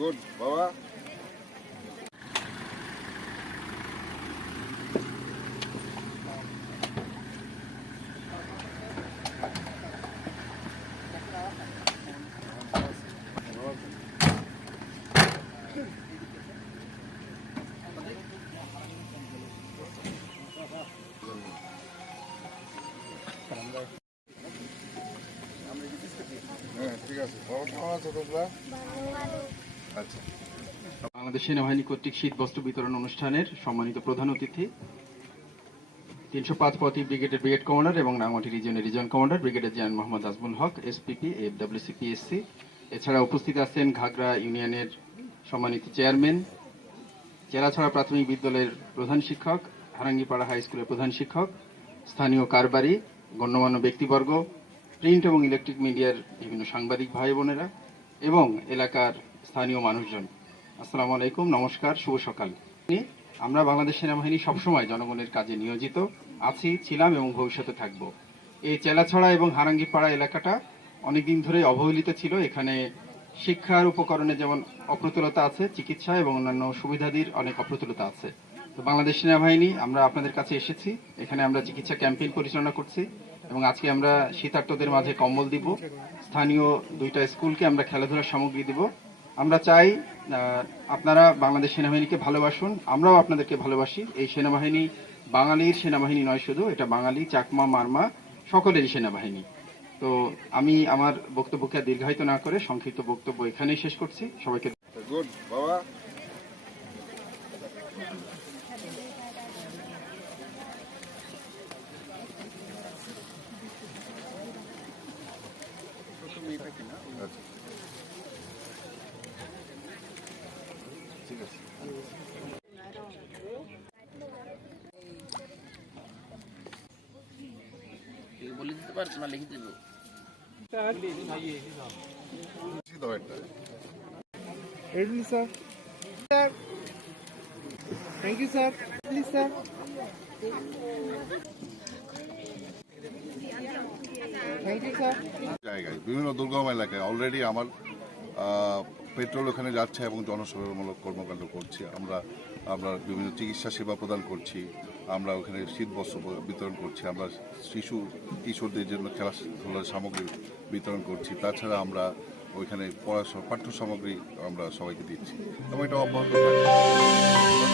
Good বাবা। হ্যাঁ ঠিক আছে, বাবা কেমন আছো তোমরা? আচ্ছা, বাংলাদেশ সেনাবাহিনী কর্তৃক শীত বস্ত্র বিতরণ অনুষ্ঠানের সম্মানিত প্রধান অতিথি ৩০৫ পতি ব্রিগেডের ব্রিগেড কমান্ডার এবং রাঙামাটি রিজিয়নের region commander brigadier general Mohammad Azmul Haque SPP FWC PSC, এছাড়া উপস্থিত আছেন ঘাগড়া ইউনিয়নের সম্মানিত চেয়ারম্যান, চেরাছড়া প্রাথমিক বিদ্যালয়ের প্রধান শিক্ষক, হারাঙ্গিপাড়া হাই স্কুলের প্রধান শিক্ষক, স্থানীয় কারবারি, গণ্যমান্য ব্যক্তিবর্গ, প্রিন্ট এবং ইলেকট্রিক মিডিয়ার বিভিন্ন সাংবাদিক ভাই বোনেরা এবং এলাকার স্থানীয় মানুষজন, আসসালামু আলাইকুম, নমস্কার, শুভ সকাল। আমরা বাংলাদেশ সেনাবাহিনী সবসময় জনগণের কাজে নিয়োজিত আছি, ছিলাম এবং ভবিষ্যতে থাকব। এই চেলাছড়া এবং হারাঙ্গিপাড়া এলাকাটা অনেকদিন ধরেই অবহেলিত ছিল। এখানে শিক্ষার উপকরণে যেমন অপ্রতুলতা আছে, চিকিৎসা এবং অন্যান্য সুবিধাদির অনেক অপ্রতুলতা আছে। তো বাংলাদেশ সেনাবাহিনী আমরা আপনাদের কাছে এসেছি। এখানে আমরা চিকিৎসা ক্যাম্পেইন পরিচালনা করছি এবং আজকে আমরা শীতার্তদের মাঝে কম্বল দিব, স্থানীয় 2টা স্কুলকে আমরা খেলাধুলার সামগ্রী দিব। আমরা চাই আপনারা বাংলাদেশ সেনাবাহিনীকে ভালোবাসুন, আমরাও আপনাদেরকে ভালোবাসি। এই সেনাবাহিনী বাঙালির সেনাবাহিনী নয় শুধু, এটা বাঙালি, চাকমা, মারমা সকলেরই সেনাবাহিনী। তো আমি আমার বক্তব্যকে দীর্ঘায়িত না করে সংক্ষিপ্ত বক্তব্য এখানেই শেষ করছি। সবাইকে গুড বাবা। আচ্ছা ঠিক আছে, বলে দিতে পারছো না, লিখে দেবো। দাও একটা। Ready, sir. Sir. Thank you, sir. Please, sir. Thank you, sir. জায়গায় বিভিন্ন দুর্গম এলাকায় অলরেডি আমার পেট্রোল ওখানে যাচ্ছে এবং জনসেবামূলক কর্মকাণ্ড করছি। আমরা বিভিন্ন চিকিৎসা সেবা প্রদান করছি, আমরা ওখানে শীত বস্ত্র বিতরণ করছি, আমরা কিশোরদের জন্য খেলাধুলার সামগ্রী বিতরণ করছি। তাছাড়া আমরা ওইখানে পাঠ্য সামগ্রী আমরা সবাইকে দিচ্ছি এবং এটা অব্যাহত থাকবে।